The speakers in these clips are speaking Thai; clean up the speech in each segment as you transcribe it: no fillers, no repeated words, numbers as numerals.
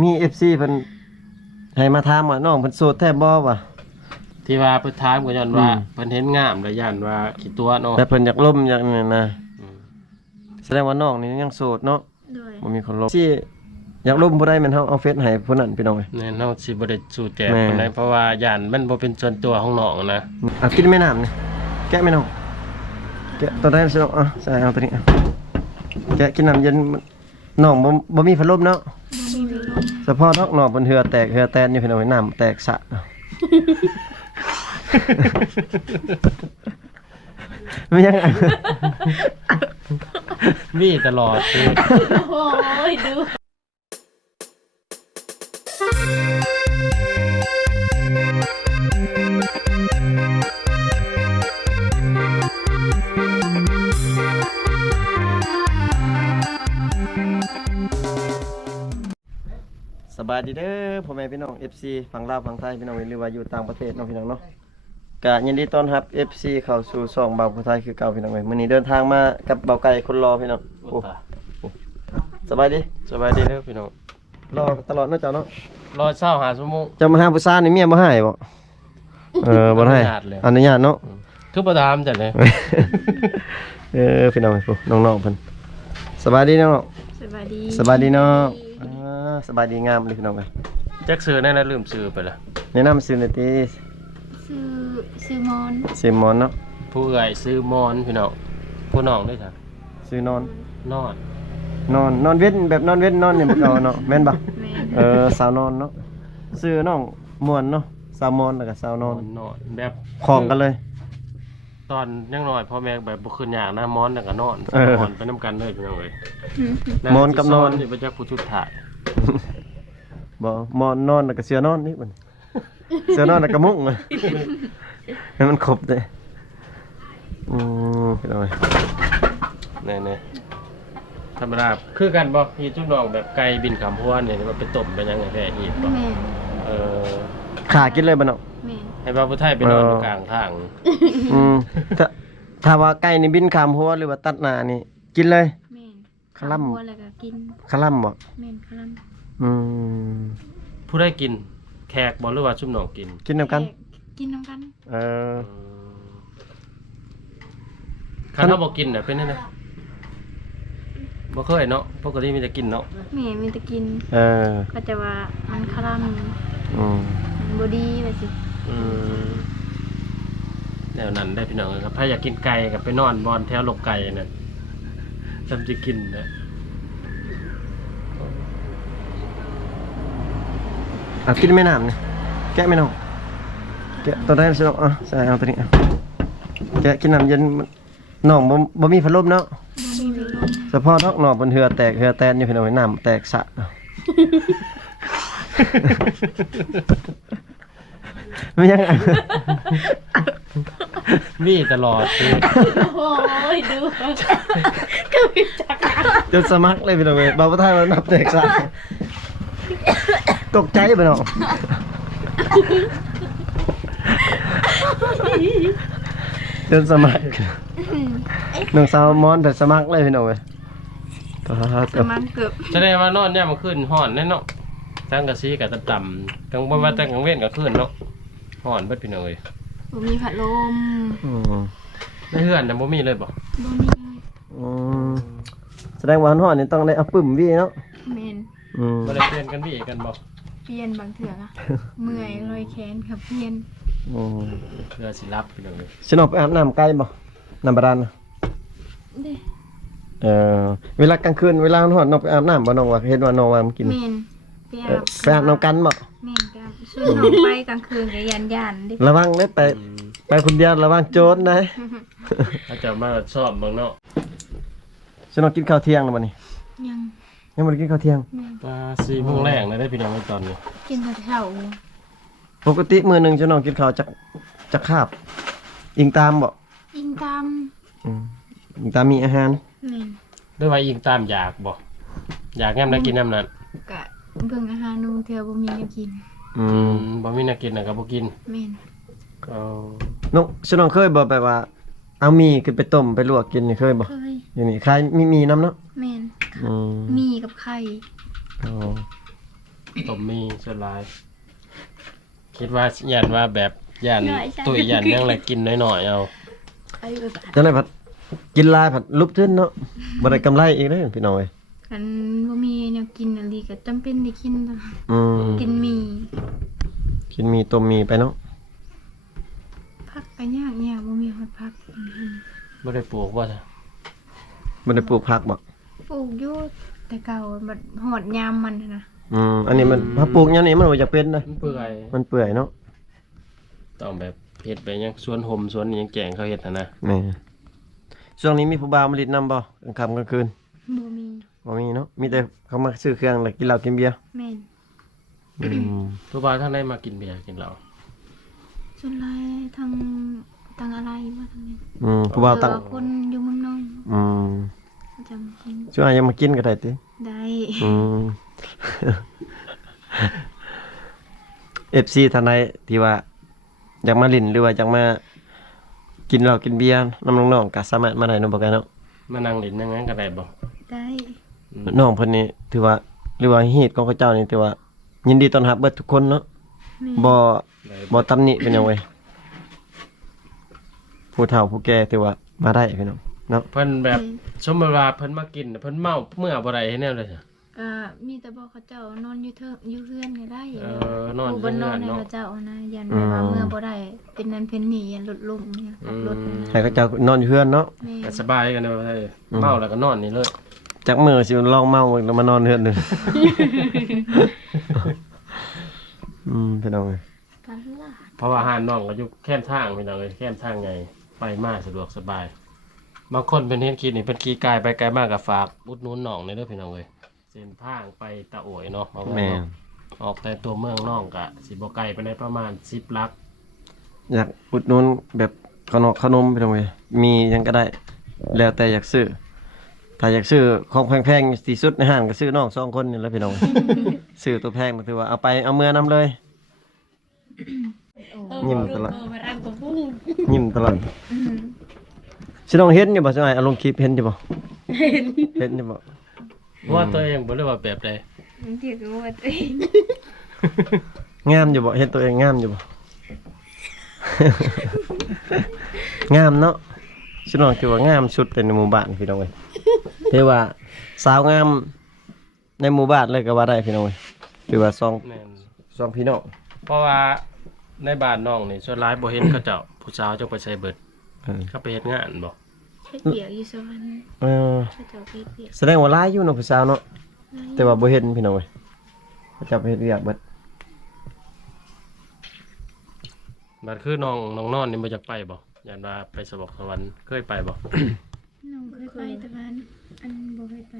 มี FC เพิ่นให้มาถามว่าน้องเพิ่นโสดแท้บ่วะที่ว่าเพิ่นถามก็ย้อนว่าเพิ่นเห็นงามแล้วย้านว่าขี้ตัวเนาะแต่เพิ่นอยากล่มอยากนี่นะแสดงว่าน้องนี่ยังโสดเนาะบ่มีคนล่มที่อยากล่มผู้ใดแม่นเฮาเอาเฟซให้ผู้นั้นพี่น้องเอ้ยแน่นเฮาสิบ่ได้สู้แจกปานใดเพราะว่าย้านมันบ่เป็นส่วนตัวของน้องนะกินแม่น้ำนี่แกะแม่น้องแกะตัวใดสิน้องใส่เอาตัวนี้แกะกินน้ำเย็นน้องบ่มีพัดลมเนาะเฉพาะน้องเพิ่นเหือแตกเหือแตนอยู่พี่น้องน้ำแตกสะไม่ยังมีตลอดโอ้ยดูสบายดีเด้อพ่อแม่พี่น้อง FC ฝั่งลาวฝั่งไทยพี่น้องหรือว่าอยู่ต่างประเทศเนาะพี่น้องเนาะกะยินดีต้อนรับ FC เข้าสู่ช่องเบาผู้ไทยคือเก่าพี่น้องเอ้ยมื้อนี้เดินทางมากับเบาไก่คนรอพี่น้องโอ้สบายดีสบายดีเด้อพี่น้องรอตลอดเนาะเจ้าเนาะรอ25ชั่วโมงจะมาหาผู้ชายนี่เมียบ่ให้บ่บ่ให้อนุญาตเนาะคือบ่ถามจังได๋พี่น้องผู้น้องๆเพิ่นสบายดีเนาะสบายดีสบายดีเนาะสบายดีงามเลยพี่น้องเอ้ยจักซื้อแน่นะลืมซื้อไปละแนะนำซื้อหน่อยติซื้อมอนซื้อมอนเนาะผู้เอื้อยซื้อมอนพี่น้องผู้น้องด้วยจ้ะซื้อนอนนอนเว้นแบบนอนเว้นนอนนี่บ่เก่าเนาะแม่นบ่แม่สาวนอนเนาะซื้อน้องม่วนเนาะสาวมอนแล้วก็สาวนอนแบบของกันเลยตอนยังน้อยพ่อแม่แบบบ่คืนยากนะมอนแล้วก็นอนไปนำกันเลยพี่น้องเอ้ยมอนกับนอนนี่บ่จักผู้ชุดถ่ายบ่มอนนอนแล้วก็เสือนอนนี่บัดเสือนอนแล้วก็มุ้งให้มันครบเด้พี่น้องแน่ๆธรรมดาคือกันบ่เฮ็ดจุ๊บน้องแบบไก่บินขำพวนนี่มันไปต้มไปยังไงแท้อีกบ่ขากินเลยบ่เนาะให้บ่าวผู้ไทยไปนอนอยู่กลางทางถ้าว่าไก่นี่บินข้ามหัวหรือว่าตัดหน้านี่กินเลยแม่นคลั่มหัวแล้วก็กินคลั่มบ่แม่นคลั่มผู้ได้กินแขกบ่หรือว่าชุบน้องกินนำกันกินนำกันคันเฮาบ่กินน่ะเป็นจังได๋บ่เคยเนาะปกติมีแต่กินเนาะแม่มีแต่กินก็จะว่ามันคลั่มบ่ดีว่าสิแนวนั้นได้พี่น้องครับถ้าอยากกินไก่ก็ไปนอนบอนแถวลกไก่นั่นจำจะกินนะกินแม่น้ำนี่แกะแม่น้องแกะตัวใดสิน้องใส่เอาตัวนี้แกะกินน้ำเย็นน้องบ่มีพัดลมเนาะเฉพาะน้องเพิ่นเหือแตกเหือแตนอยู่พี่น้องน้ำแตกสะไม่ยังมีตลอดโอ้ยดูก็มีจักจนสมัครเลยพี่น้องเอ้ยบ่าวไทยมันนับแตกซะตกใจพี่น้องจนสมัครน้องสาวมอนแต่สมัครเลยพี่น้องเอ้ยสมัครเกือบแสดงว่านอนเนี่ยมันขึ้นฮ้อนแน่เนาะตั้งกะซีกับต่ำกลางวันว่าแต่กลางเว้นก็ขึ้นเนาะฮ้อนเบิดพี่น้องเอ้ยบ่มีพัดลมในเฮือนน่ะบ่มีเลยบ่มีแสดงว่าฮ้อนนี่ต้องได้เอาปึ้มวี่เนาะแม่นบ่ได้เปลี่ยนกันวี่กันบ่เปลี่ยนบางเทื่อเมื่อยลอยแขนครับเปลี่ยนเพื่อสิรับพี่น้องเอ้ยสิน้องไปอาบน้ำไกลบ่น้ำบาดาลน่ะเด้เวลากลางคืนเวลาฮ้อนน้องไปอาบน้ำบ่น้องว่าเห็นว่าน้องว่ามันกินแม่นไปอาบน้ำกันบ่แม่นกันช่วยน้องไปกลางคืนก็ยันดิระวังเด้ไปคนเดียวระวังโจรนะถ้าจะมาชอบเบิ่งเนาะสิน้องกินข้าวเที่ยงแล้วบ่นี่ยังบ่ได้กินข้าวเที่ยงปลา4 โมงแรงเลยได้พี่น้องในตอนนี้กินแต่เช้าปกติมื้อนึงสิน้องกินข้าวจักคาบอิงตามบ่อิงตามอิงตามมีอาหารแม่นด้วยว่าอิงตามอยากบ่อยากแง่มได้กินน้ำนั้นก็เบิ่งอาหารนูเทื่อบ่มีแนวกินบ่มีแนวกินน่ะก็บ่กินแม่นน้องสิน้องเคยบ่แบบว่าเอามีขึ้นไปต้มไปลวกกินนี่เคยบ่เคยอยู่นี่ใครมีน้ำเนาะแม่นมีกับไข่ ต้มมีส่วนหลาย คิดว่าย่านว่าแบบย่านตุ้ยย่านยังไรกินน้อยๆเอา ไปเออบัด จังได๋ผัดกินหลายผัดลุบขึ้นเนาะบ่ได้กำไรอีกเด้อพี่น้องเอ้ย คันบ่มีแนวกินอะไรก็จำเป็นได้กินต้อง อืม กินหมี่ กินมีต้มมีไปเนาะ ผักก็ยากบ่มีฮอดผัก ไม่ได้ปลูกว่าจ้ะ บ่ได้ปลูกผักบ่ ปลูกอยู่แต่เก่าบัดฮอดยามมันน่ะ อันนี้มันถ้าปลูกอย่างนี้มันบ่จะเป็นนะ มันเปื่อย มันเปื่อยเนาะ ต้องแบบเฮ็ดไปยังสวนห่มสวนอิหยังแกงเขาเฮ็ดนะ นี่ช่วงนี้มีผู้บ่าวมาลิดนำบ่กลางค่ำกลางคืน บ่มี บ่มีเนาะมีแต่เขามาซื้อเครื่องแล้วกินเหล้ากินเบียร์ แม่น ผู้บ่าวทางใดมากินเบียร์กินเหล้า ส่วนหลายทางอะไรว่าทางนี้ ผู้บ่าวตั้ง เจอคนอยู่เมืองนอก จำกิน ช่วงยังมากินก็ได้ติ ได้ FC ท่านใดที่ว่าอยากมาลิ้นหรือว่าอยากมากินเหล้ากินเบียร์นำน้องๆก็สามารถมาได้เนาะบ่กันเนาะ มานั่งเล่นอยังงั้นก็ได้บ่ ได้ น้องเพิ่นนี่ถือว่าหรือว่าฮีตของเขาเจ้านี่ถือว่า ยินดีต้อนรับเบิดทุกคนเนาะ แม่ บ่ตำหนิเป็นหยังเว้ยผู้เฒ่าผู้แก่ถือว่ามาได้พี่น้องเนาะ เพิ่นแบบสมมุติว่าเพิ่นมากินเพิ่นเมาเมื่อบ่ได้เฮ็ดแนวเลยจ้ะ มีแต่บอกเขาเจ้านอนอยู่เถิงอยู่เฮือนก็ได้ นอน ผู้ เฮื บ่ อน นอนให้ เนาะ เขาเจ้านะยันแบบว่าเมื่อบ่ได้เป็นนั้นเป็นนี่ยันหลุดลุ่มเนี่ยขับรถนะ ให้เขาเจ้านอนอยู่เฮือนเนาะ แม่ ก็สบายกันเนาะเมาแล้วก็นอนนี่เลย จักมื้อสิลองเมาแล้วมานอนเฮือนหนึง พี่น้องเอ้ย กันล่ะ เพราะว่าอาหารน้องก็อยู่แคมทางพี่น้องเอ้ยแคมทางไงไปมาสะดวกสบายบางคนเป็นเฮ็ดคิดนี่เพิ่นขี่กายไปไกลมากก็ฝากอุดหนุนน้องนี่เด้อพี่น้องเอ้ยเส้นทางไปตะโอยเนาะเอาไว้ แม่ เนาะออกแต่ตัวเมืองน้องก็สิบ่ไกลไปได้ประมาณ10ลัก อยากอุดหนุนแบบขนมพี่น้องเอ้ยมีหยังก็ได้ แล้วแต่อยากซื้อถ้าอยากซื้อของแพงๆที่สุดในห้างก็ซื้อน้อง2คนนี่แหละพี่น้อง ซื้อตัวแพงก็ถือว่าเอาไปเอาเมื่อนำเลย ยิ้มตลอดยิ้มตลอดสิน้องเห็นอยู่บ่สิอ้ายเอาลงคลิปเห็นอยู่บ่เห็นอยู่บ่ ว่าตัวเองบ่ได้ว่าแบบใด เดี๋ยวก็ว่าตัวเอง งามอยู่บ่เห็นตัวเองงามอยู่บ่ งามเนาะสิน้องคือว่างามสุดในหมู่บ้านพี่น้องเอ้ยถือว่าสาวงามในหมู่บ้านเลยก็ว่าได้พี่น้องเอ้ยถือว่าสอง แม่น พี่น้อง เพราะว่าในบ้านน้องนี่ส่วนหลายบ่เห็นเขาเจ้าผู้สาวเจ้าไปใช้เบิดเขาไปเฮ็ดงานบ่ เฮ็ดเปียกอยู่สวรรค์ เออ เขาเจ้าเฮ็ดเปียก แสดงว่าหลายอยู่เนาะผู้สาวเนาะแต่ว่าบ่เห็นพี่น้องเอ้ยเขาจะไปเฮ็ดเวียกเบิด บัดคือน้องนอนนี่บ่อยากไปบ่ย่านว่าไปสวรรค์สวรรค์เคยไปบ่ น้องเคยไปแต่ว่าอันบ่เคยไป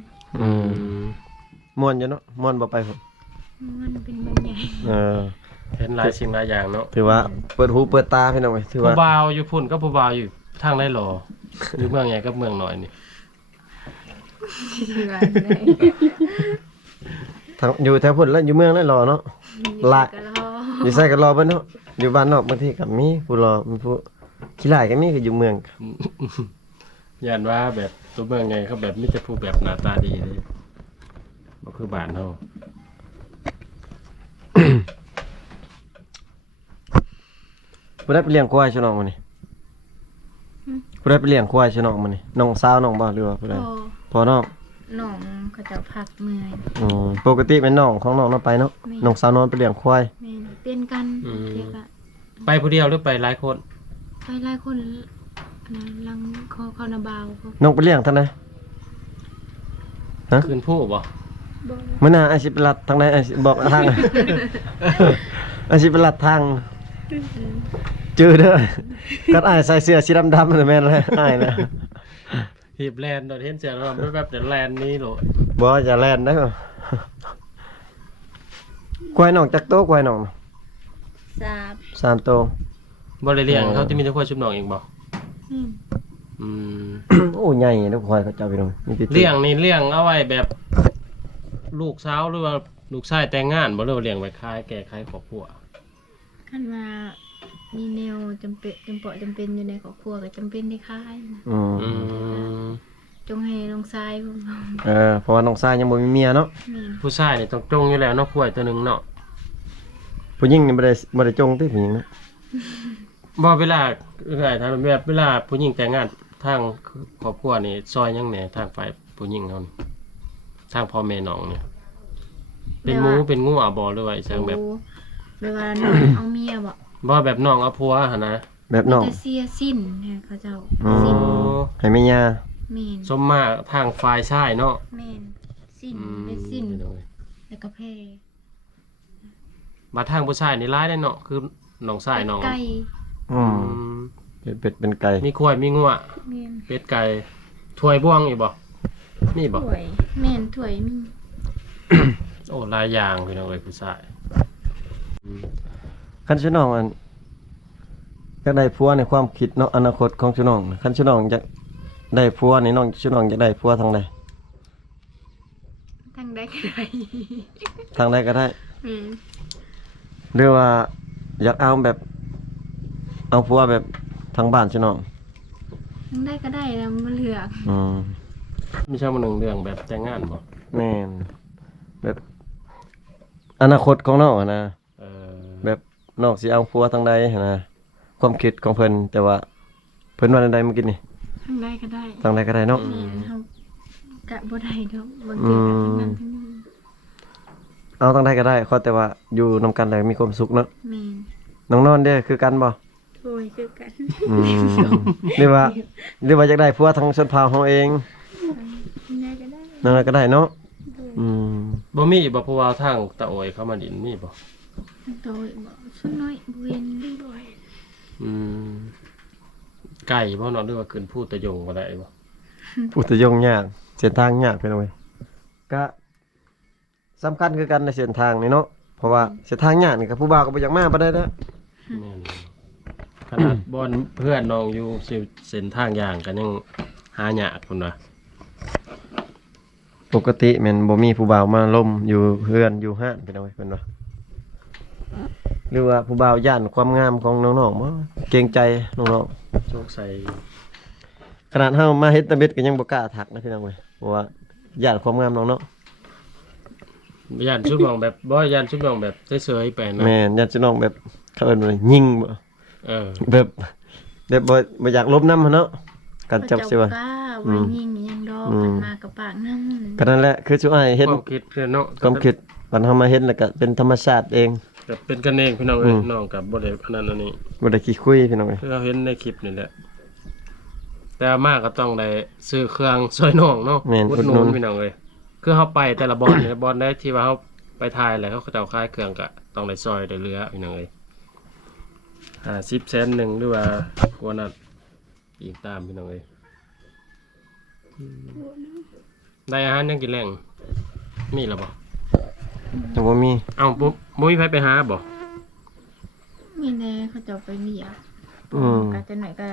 ม่วนอยู่เนาะม่วนบ่ไปพุ่น มันเป็นเมืองใหญ่ เห็นหลายสิ่งหลายอย่างเนาะ ถือว่าเปิดหูเปิดตาพี่น้องเอ้ยถือ ผู้ ว่า บ่าวอยู่พุ่นกับผู้บ่าวอยู่ทางได้หรออยู่เมืองใหญ่กับเมืองน้อยนี่ ที่ว่าได้ ทั้งอยู่แถวพุ่นแล้วอยู่เมืองนั่นรอเนาะ ละ ก็รอ อยู่ใส่ก็รอเบิ่นเนาะอยู่บ้านนอกบางทีก็มีผู้รอมีผู้ขี้หลายก็มีก็อยู่เมือง ย่านว่าแบบตัวเมืองใหญ่เขาแบบมีแต่ผู้แบบหน้าตาดีเลยบ่คือบ้านเฮา ผู้ได้ไปเลี้ยงควายชะน้องมื้อนี้ผู้ได้ไปเลี้ยงควายชะน้องมื้อนี้น้องสาวน้องบ่หรือว่าผู้ใด พอ พ่อน้อง น้องเขาเจ้าพักเมื่อย ปกติเป็นน้องของน้องเนาะไปเนาะ แม่ น้องสาวนอนไปเลี้ยงควาย แม่นเปลี่ยนกันเรียกอะ ไปผู้เดียวหรือไปหลายคน ไปหลายคนนะลังคอนาบาวพวก น้องไปเลี้ยงทางใด คืนผู้บ่ บ่ มื้อหน้าอาสิไปลัดทางใดอาสิบอกทาง อาสิไปลัดทางจื้อเด้อกัดอ้ายใส่เสื้อสีดำๆนั่นแม่นเลยอ้ายนะ หีบแลนด์โดดเห็นเสียงเราแบบเดี๋ยวแลนด์นี้โหลด บ่จะแล่นได้บ่ควายน้องจักโตควายน้อง สาบ 3โต บ่ได้เลี้ยงเขาจะมีแต่ควายชุบน้องเองบ่ อืม อืม โอ้ใหญ่เด้อควายเขาเจ้าพี่น้องมีแต่ เลี้ยงนี่เลี้ยงเอาไว้แบบลูกสาวหรือว่าลูกชายแต่งงานบ่หรือว่าเลี้ยงไว้ขายแก่ขายครอบครัว คันว่ามีแนวจำเป็นอยู่ในครอบครัวก็จำเป็นได้คายนะ อืม อืม จงให้ลงทรายผม เพราะว่าน้องชายยังบ่มีเมียเนาะ แม่น ผู้ชายนี่ต้องจงอยู่แล้วเนาะกล้วยตัวหนึงเนาะ ผู้หญิงนี่บ่ได้จงติผู้หญิงเนาะ บ่เวลาทางแบบเวลาผู้หญิงแต่งงานทางครอบครัวนี่ซอยหยังแหน่ทางฝ่ายผู้หญิงเฮานี่ทางพ่อแม่น้องนี่เป็นหมูเป็นงูอ่ะบ่หรือว่าอีจังแบบ โอ้เวลาน้องเอาเมียบ่ บ่แบบน้องเอาผัวหั่นนะ แบบน้อง แต่เสียสิ้นเนี่ยเขาเจ้า อ๋อ สิ้น ให้แม่ย่า แม่น สมมาทางฝ่ายชายเนาะ แม่นสิ้น อืม ได้สิ้นแล้วก็แพร่ มาทางผู้ชายนี่ร้ายได้เนาะคือน้องชายน้อง ไก่ อื อื ม ม เป็นไก่ มีควายมีงัว แม่น เป็ดไก่ถ้วยบ่วงอีกบ่มีบ่ ถ้วยแม่นถ้วยมี โอ้หลายอย่างพี่น้องเอ้ยผู้ชาย คันชื่อน้องอันอยากได้ผัวในความคิดเนาะอนาคตของชื่อน้องคันชื่อน้องอยากได้ผัวนี่น้องชื่อน้องอยากได้ผัวทางใด ทางใดก็ได้ ทางใดก็ได้ แม่น หรือว่าอยากเอาแบบเอาผัวแบบทางบ้านชื่อน้อง ทางใดก็ได้แล้วมันเลือก อืม มีช่างมาหนึ่งเรื่องแบบแต่งงานบ่ แม่นแบบอนาคตของน้องอะนะ เออ แบบน้องสิเอาผัวทางใดหั้นนะความคิดของเพิ่นแต่ว่าเพิ่นว่าอันใดเมื่อกี้นี่ ทางใดก็ได้ ทางใดก็ได้เนาะ แม่นเฮากะบ่ได้ดอกบางทีก็ทางนั้นทางนี้ เอาทางใดก็ได้ขอแต่ว่าอยู่นำกันแล้วมีความสุขเนาะ แม่น น้องนอนเด้อคือกันบ่ โอ้ยคือกัน อืมหรือว่าอยากได้ผัวทางชนเผ่าเฮาเอง ทางใดก็ได้ นั่นก็ได้เนาะอืม บ่มีบ่เพราะว่าทางตะโอยเข้ามาดินมีบ่ โดยบ่ส่วนน้อยบ่เว้นบ่อย อืมไก่บ่เนาะหรือว่าขึ้นผู้ตะยงบ่ได้บ่ พูดแต่ยงยากเส้นทางยากไปหน่อยก็สำคัญคือกันในเส้นทางนี่เนาะเพราะว่าเส้นทางยากนี่ก็ผู้บ่าวก็บ่อยากมาปานใดเด้อ แม่นขนาดบอนเพื่อนน้องอยู่เส้นทางอย่างกันยังหายากพุ่นว่า ปกติแม่นบ่มีผู้บ่าวมาล่มอยู่เฮือนอยู่ห้านไปหน่อยเพิ่นว่าหรือว่าผู้บ่าวย่านความงามของน้องๆบ่เกรงใจน้องๆ โชคใส่ ขนาดเฮามาเฮ็ดตะเบ็ดก็ยังบ่กล้าทักนะพี่น้องเว้ยเพราะว่าย่านความงามน้องเนาะ ย่านชุดน้องแบบบ่ย่านชุดน้องแบบเฉยๆไปนะ แม่นย่านจะน้องแบบเขาเอิ้นว่ายิงบ่ เออ แบบบ่อยากลบนำหันเนาะกันจับสิว่า เจ้าไว้ยิงยังดอกมันมากับปากนำ ก็นั่นแหละคือสุอ้ายเฮ็ด ความคิดเพื่อนเนาะ ความคิดวันเฮามาเฮ็ดแล้วก็เป็นธรรมชาติเอง แบบเป็นกันเองพี่น้องเอ้ยน้องกับบ่ได้อันนั้นอันนี้ บ่ได้ขี้คุยพี่น้องเอ้ย คือเราเห็นในคลิปนี่แหละแต่มากก็ต้องได้ซื้อเครื่องช่วยน้องเนาะอุดหนุนพี่น้องเอ้ยคือเฮาไปแต่ละบอลเนี่ยบอลได้ที่ว่าเฮาไปถ่ายแล้วเขาก็จะเอาค่ายเครื่องก็ต้องได้ซอยได้เหลือพี่น้องเอ้ย50เซนต์หนึงหรือว่ากว่านั้นอีกตามพี่น้องเอ้ยได้อาหารยังกินแรงมีแล้วบ่ แต่บ่มี เอ้าบ่มีไผไปหาบ่ มีแน่เขาจะไปเรียก อืม ก็จะไหนก็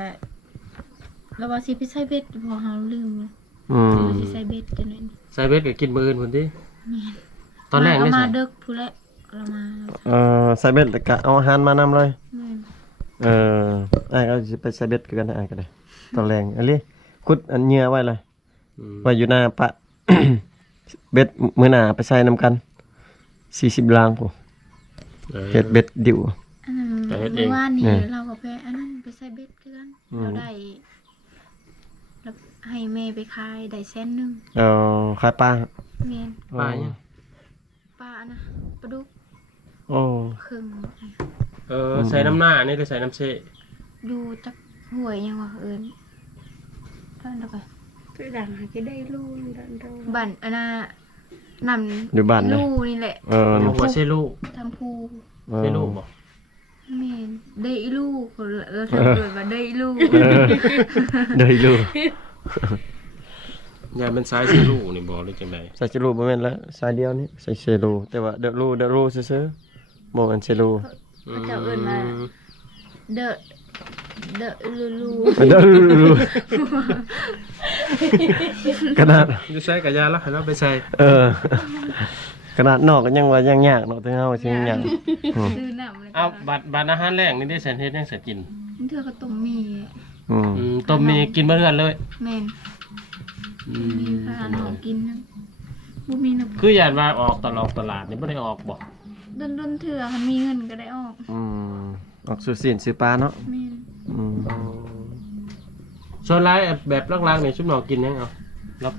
แล้วว่าสิไปใส่เบ็ดพอเฮาลืม อืม สิใส่เบ็ดจังได๋ ใส่เบ็ดก็กินมื้ออื่นพุ่นติตอนแรก เอา นี่ มา ใส่ เดึกพู้นแหละเรามา ใส่เบ็ดแล้วก็เอาอาหารมานำเลย แม่น อ้ายก็สิไปใส่เบ็ดคือกันนะอ้ายก็ได้ตอนแรงอันนี้ขุดอันเหยื่อไว้เลย อืม ไว้อยู่หน้าปะ เบ็ดมื้อหน้าไปใส่นำกัน40ลางพุเฮ็ดเบ็ดดิว อันนั้น ไปเฮ็ดเอง เมื่อวานนี้ เนี่ย เราก็ไปอันนั้นไปใส่เบ็ดคือกันเราได้แล้วให้แม่ไปขายได้แสนหนึง ขายปลา แม่น ป้ายัง ปลานะปลาดุก โอ้ ครึ่ง ใส่น้ำหน้านี่หรือใส่น้ำเช ดูจักหวยยังว่าเอิ้นเพิ่นแล้วก็ คือดังหาจะได้ลูกดังเรา บ้านอันน่ะนำ อยู่บ้านเด้ ลูนี่แหละ เอาหัวเชลูก ทำภู เชลูกบ่ แม่นได้ลูกเราจะเกิดว่าได้ลูก ได้ลูก ยายเป็นสายเชลูกนี่บ่หรือจังได๋ ใส่เชลูบ่แม่นแล้วสายเดียวนี่ใส่เชลูแต่ว่าเดอะรูซื่อๆบ่แม่นเชลู เขาจะเอิ้นว่าเดอะลู เดอะรูขนาด อยู่ใส่กับยาแล้วให้เราไปใส่ ขนาดนอกก็ยังว่ายังยากเนาะถึงเฮาสิยังยาก ซื้อน้ำเลย เอาบัตรอาหารแรงนี่ได้แสนเฮ็ดยังใส่กิน เธอก็ต้มมี อืม ต้มมีกินบ่เทื่อนเลย แม่น มีค่าของกินนะบ่มีน้ำ คืออยากว่าออกตลาดนี่บ่ได้ออกบ่ ดนเถื่อมันมีเงินก็ได้ออก ออกสู่สินซื้อปลาเนาะ แม่น ส่วนหลายแบบลักๆนี่ชุบน้องกินยังเอา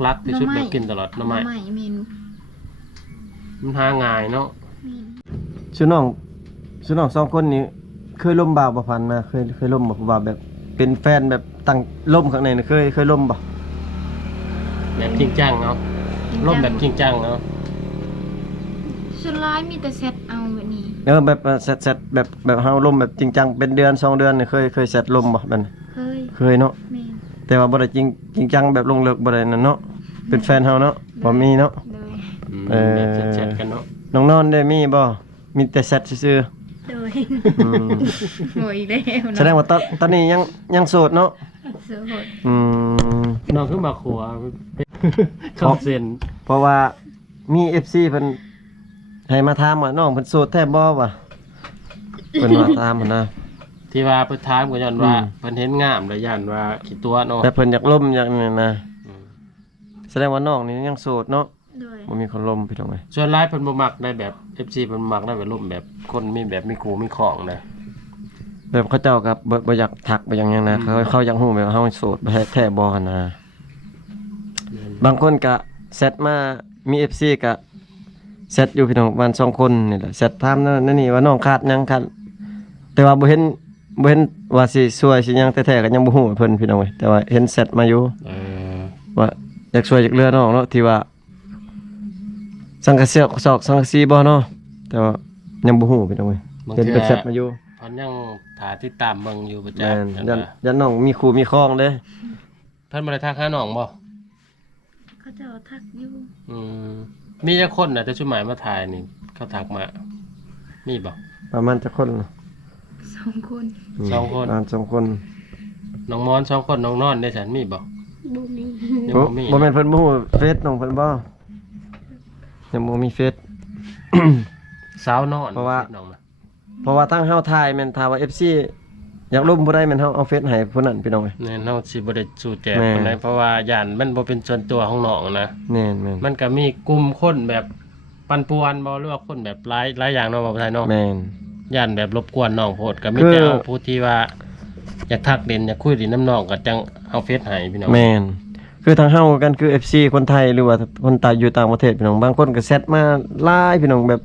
ลักๆที่ชุบแบบกินตลอดหน่อไม้ ใหม่เมนู มันหาง่ายเนาะ แม่น ชื่อน้องสองคนนี้เคยล่มบ่าวบ่พันมาเคยล่มบ่ผู้บ่าวแบบเป็นแฟนแบบตั้งล่มข้างในน่ะเคยล่มบ่ แบบจริงจังเนาะร่มแบบจริงจังเนาะ ส่วนร้ายมีแต่เซตเอาแบบนี้ แบบเซตแบบเฮาล่มแบบจริงจังเป็นเดือน2เดือนนี่เคยเซตล่มบ่แบบนั้น เคยเนาะ แม่น แต่ว่าบ่ได้จริงจังแบบลงเลิกบ่ได้นั่นเนาะเป็นแฟนเฮาเนาะบ่มีเนาะ เลย แบบแชทๆกันเนาะ น้องนอนได้มีบ่มีแต่เซตซื่อ เลย ๆอืม โวยแล้ว แสดงว่าตอนนี้ยังโสดเนาะ เสือโหด อืม น้องขึ้นมาขัวเข้าเส้น เพราะว่ามี FC เพิ่นให้มาถามว่าน้องเพิ่นโสดแท้บ่วะเพิ่นว่าถามหั่นนะ ที่ว่าเพิ่นถามก็ย้อนว่า อืม เพิ่นเห็นงามแล้วย้านว่าขี้ตัวเนาะ แต่เพิ่นอยากล่มอยากนี่นะ อืม แสดงว่าน้องนี่ยังโสดเนาะ เลย บ่มีคนล่มพี่น้องเอ้ย ส่วนหลายเพิ่นบ่มักได้แบบ FC เพิ่นมักได้แบบร่มแบบคนมีแบบมีคู่มีของนะ แบบเขาเจ้าก็บ่อยากทักบ่อย่างหยังนะเขาอยากฮู้แบบว่าเฮาโสดบ่แท้บ่หั่นนะบางคนก็แชทมามี FC ก็แชทอยู่พี่น้องประมาณ2คนนี่แหละแชทถามนั่นนี่ว่าน้องขาดหยังขาดแต่ว่าบ่เห็นว่าสิช่วยสิหยังแท้ๆก็ยังบ่ฮู้เพิ่นพี่น้องเอ้ยแต่ว่าเห็นแชทมาอยู่ ว่าอยากช่วยจากเรือน้องเนาะที่ว่าสังกะเสียซอกสังกะสีบ่เนาะแต่ว่ายังบ่ฮู้พี่น้องเว้ย บาง เห็น เทื่ เป็น อ แชทมาอยู่ เพิ่นยังถ่ายติดตามเบิ่งอยู่ประจ แม่น ำ ยันน้องมีครูมีครองเด้ เพิ่นบ่ได้ทักหาน้องบ่ เขาจะเอาทักอยู่ อืมมีจักคนน่ะแต่ชุดหมายมาถ่ายนี่เขาทักมามีบ่ ประมาณจักคนล่ะ 2 คน สองคน ประมาณ2คน น้องมอน2คนน้องนอนได้ฉันมีบ่ บ่มี ยัง โอ้ บ่มี บ่แม่นเพิ่นบ่ฮู้เฟซน้องเพิ่นบ่ยังบ่มีเฟซ สาวนอน เพราะว่า น้องน่ะ เพราะว่าทางเฮาถ่ายแม่นถ้าว่า FC อยากร่วมผู้ใดแม่นเฮาเอาเฟซให้ผู้นั้นพี่น้องเอ้ย แน่นเฮาสิบ่ได้สู่แจก แม่ ปานใดเพราะว่าย่านมันบ่เป็นส่วนตัวของน้องนะ แม่น มันก็มีกลุ่มคนแบบปันป่วนบ่หรือว่าคนแบบหลายอย่างเนาะบ่ไทยเนาะ แม่น ย่านแบบรบกวนน้องโพดก็มี คือ แต่เอาผู้ที่ว่าอยากทักเด่นอยากคุยดินน้ำน้องก็จังเอาเฟซให้พี่น้อง แม่นคือทางเฮากันคือ FC คนไทยหรือว่าคนตายอยู่ต่างประเทศพี่น้องบางคนก็แชทมาหลายพี่น้องแบบ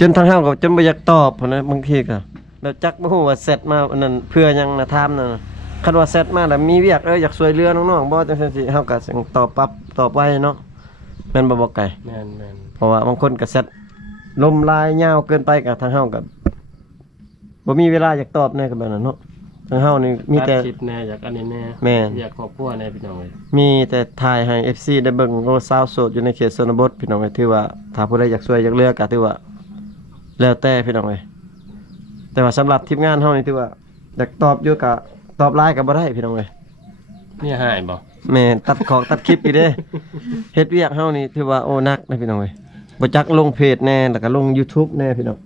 จนทางเฮาก็จนบ่อยากตอบพุ่นนะบางทีก็แบบจักบ่ฮู้ว่าแชทมาอันนั้นเพื่อหยังนะถามนั่นน่ะคันว่าแชทมาแล้วมีเวียกอยากช่วยเหลือน้องๆบ่จังซั่นสิเฮาก็สิตอบปั๊บตอบไว้เนาะแม่นบ่ไกล แม่น เพราะว่าบางคนก็แชทลมลายยาวเกินไปก็ทางเฮาก็บ่มีเวลาอยากตอบแน่ก็แบบนั้นเนาะทางเฮานี่มีแต่ ตัดคลิปแน่อยากอันนี้แน่ แม่น อยากครอบครัวแน่พี่น้องเอ้ย มีแต่ถ่ายให้ FC ได้เบิ่งโอ้สาวโสดอยู่ในเขตชนบทพี่น้องเอ้ยถือว่าถ้าผู้ใดอยากช่วยอยากเหลือก็ถือว่าแล้วแต่พี่น้องเอ้ยแต่ว่าสำหรับทีมงานเฮานี่ถือว่าอยากตอบอยู่ก็ตอบไลน์ก็บ่ได้พี่น้องเอ้ย นี่หายบ่ แม่นตัดของตัดคลิปอีกเด้ เฮ็ดเวียกเฮานี่ถือว่าโอ้หนักนะพี่น้องเอ้ยบ่จักลงเพจแน่แล้วก็ลง YouTube แน่พี่น้อง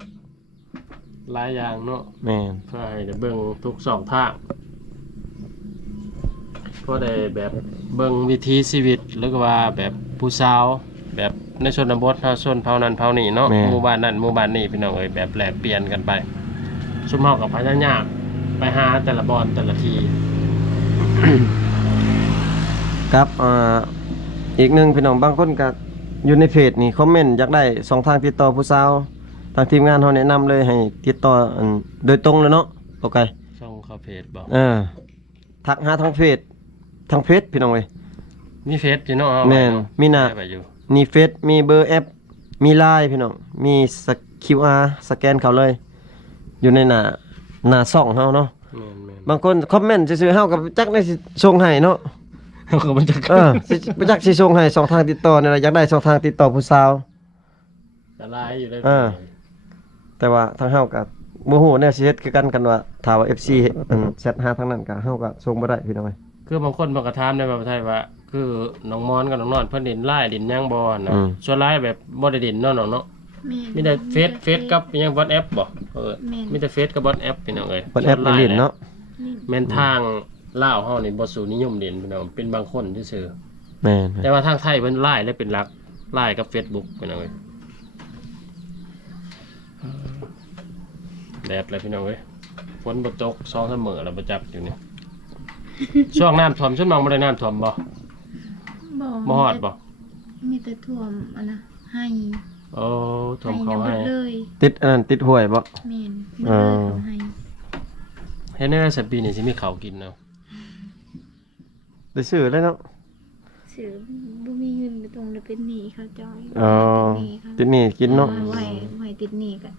หลายอย่างเนาะ แม่น เพื่อให้ได้เบิ่งทุกสองทางก็ได้แบบเบิ่งวิถีชีวิตหรือว่าแบบผู้สาวแบบในชนบทเฮาชนเผ่านั้นเผ่านี้เนาะหมู่บ้านนั้นหมู่บ้านนี้พี่น้องเอ้ยแบบแลกเปลี่ยนกันไปซุมเฮากับพญายามไปหาแต่ละบอนแต่ละที ครับอีกหนึงพี่น้องบางคนก็อยู่ในเพจนี่คอมเมนต์อยากได้สองทางติดต่อผู้สาวทางทีมงานเฮาแนะนำเลยให้ติดต่ออันโดยตรงเลยเนาะโอเค ช่องเข้าเพจบ่ ทักหาทางเพจพี่น้องเอ้ย มีเฟซพี่น้องเอา แม่น ไว้เาะ มีหน้า ได้ไปอยู่ มีเฟซมีเบอร์แอปมีไลน์พี่น้องมีQR สแกนเขาเลย อยู่ในหน้าช่องเฮาเนาะ แม่น บางคนคอมเมนต์ซื่อๆเฮากับจักได้สิส่งให้เนาะ ๆเขาก็บ่จัก สิบ่จักสิส่งให้สองทางติดต่อนี่แหละอยากได้สองทางติดต่อผู้สาว จะไลน์อยู่เลย แต่ว่าทางเฮาก็บ่ฮู้แนวสิเฮ็ดคือกันว่าถ้าว่า FC แชทหาทางนั้นก็เฮาก็ส่งบ่ได้พี่น้องเอ้ย คือบางคนมันก็ถามในประเทศไทยว่า คือน้องมอนกับน้องนอนเพิ่นเด่นไล่เด่นหยังบ่นะ อืม ส่วนไล่แบบบ่ได้เด่นเนาะน้องเนาะ แม่น มีแต่เฟซกับอิหยัง WhatsApp บ่แม่น มีแต่เฟซกับ WhatsApp พี่น้องเอ้ย เปิดแอปไปเล่นเนาะ นี่ แม่นทางลาวเฮานี่บ่สู่นิยมเด่นพี่น้องเป็นบางคนซื่อ แม่น แต่ว่าทางไทยเพิ่นไล่และเป็นหลักไล่กับ Facebook พี่น้องเอ้ยแดดเลยพี่น้องเอ้ยฝนบ่ตก2-3 มื้อแล้วบ่จักอยู่นี่ ช่วงน้ำท่วมช่วงน้องบ่ได้น้ำท่วมบ่บ่ฮอดบ่ มีแต่ท่วมอันนะให้ โอ้ท่วมเขา ให้ ให้ หมดเลย ติดอันนั้นติดห้วยบ่ แม่นหมดเลยเขาให้ เฮ็ดได้สัปปีนี้สิมีข้าวกินเนาะ ได้ซื้อเลยเนาะ ซื้อบ่มีเงินไปตรงเลยเป็นหนี้เขาจอย อ๋อติดหนี้กินเนาะ ไว้ติดหนี้กัน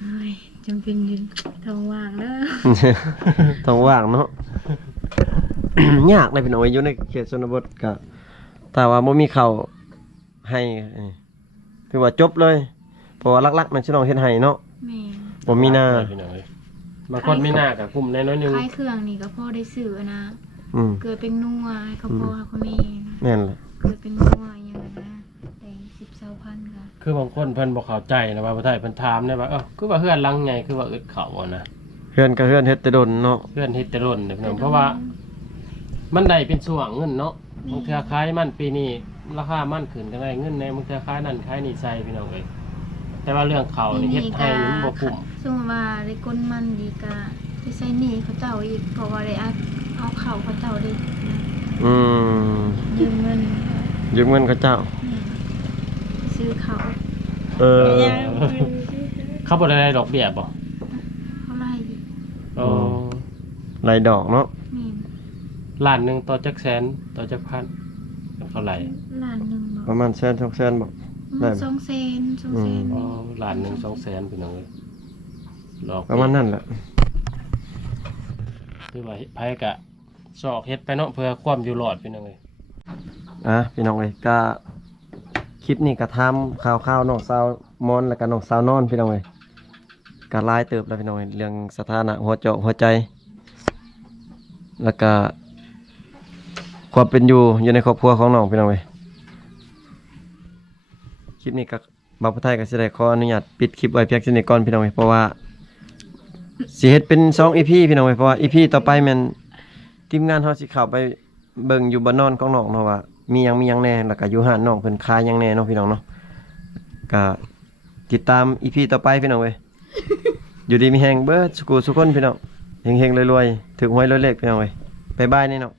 เฮ้ยจำเป็นยืนท้องว่างแล้ว ต้องว่างเนาะ ยากเลยพี่น้องอยู่ในเขตชนบทก็ถ้าว่าบ่มีข้าวให้ถือว่าจบเลยเพราะว่าหลักๆมันสิต้องเฮ็ดให้เนาะ แม่น บ่มีหน้า พี่น้องเอ้ยบางคนมีหน้าก็กุ้มแน่น้อยหนึง คล้ายเครื่องนี่ก็พอได้ซื้อนะ อืม เกิดเป็นนัวให้เขาพ่อเขาแม่ แม่นแหละ เกิดเป็นนัวอย่างนั้นนะแต่10-20,000ค่ะ คือบางคนเพิ่นบ่เข้าใจนะว่าบ่ได้เพิ่นถามได้ว่าคือว่าเฮือนหลังใหญ่คือว่าอึดเขาอะนะ เฮือนก็เฮือนเฮ็ดแต่ดนเนาะ เฮือนเฮ็ดแต่ร่นเด้อพี่น้องเพราะว่ามันได้เป็นช่วงเงินเนาะบางเทื่อขายมันปีนี้ราคามันขึ้นจังไดเงินในบางเทื่อขายนั่นขายนี่ใส่พี่น้องเอ้ยแต่ว่าเรื่องเขานี่เฮ็ดให้มันบ่คุ้ม สมมติว่าได้ก้นมันดีกะไปใส่หนี้เขาเจ้าอีกเพราะว่าได้เอาเข่าเขาเจ้าได้นะ อืม ยืมเงิน ยืมเงินเขาเจ้า นี่ซื้อเขา เออ ยังเพิ่น เขาบ่ได้ดอกเบี้ยบ่ เขาไล่ อ๋อ รายดอกเนาะ นี่ ล้านหนึงต่อจักแสนต่อจักพันเท่าไหร่ ล้านหนึ่งบอก ประมาณ100,000 200,000บ่ ได้บ่ 200,000 อ๋อล้านหนึง200,000พี่น้องเอ้ยดอก ประมาณนั้นแหละ คือว่าไผก็ซอกเฮ็ดไปเนาะเพื่อความอยู่รอดพี่น้องเอ้ย พี่น้องเอ้ยก็คลิปนี้ก็ทำข่าวๆน้องสาวมอนแล้วก็น้องสาวนอนพี่น้องเอ้ยก็หลายเติบแล้วพี่น้องเอ้ยเรื่องสถานะหัวเจาะหัวใจ แล้วก็ความเป็นอยู่ในครอบครัวของน้องพี่น้องเอ้ยคลิปนี้ก็บ่าวผู้ไทยก็สิได้ขออนุญาตปิดคลิปไว้เพียงเท่านี้ก่อนพี่น้องเอ้ยเพราะว่าสิเฮ็ดเป็น2 EP พี่น้องเอ้ยเพราะว่า EP ต่อไปแม่นทีมงานเฮาสิเข้าไปเบิ่งอยู่บ้านนอนของน้องเนาะว่ามีหยังแน่แล้วก็อยู่ห้านน้องเพิ่นขายหยังแน่เนาะพี่น้องเนาะก็ติดตาม EP ต่อไปพี่น้องเอ้ย อยู่ดีมีแฮงเบิดสุขุสุคนพี่น้องเฮงๆรวยๆถึงหวยรวยเลขพี่น้องเอ้ยบ๊ายบายนี่เนาะ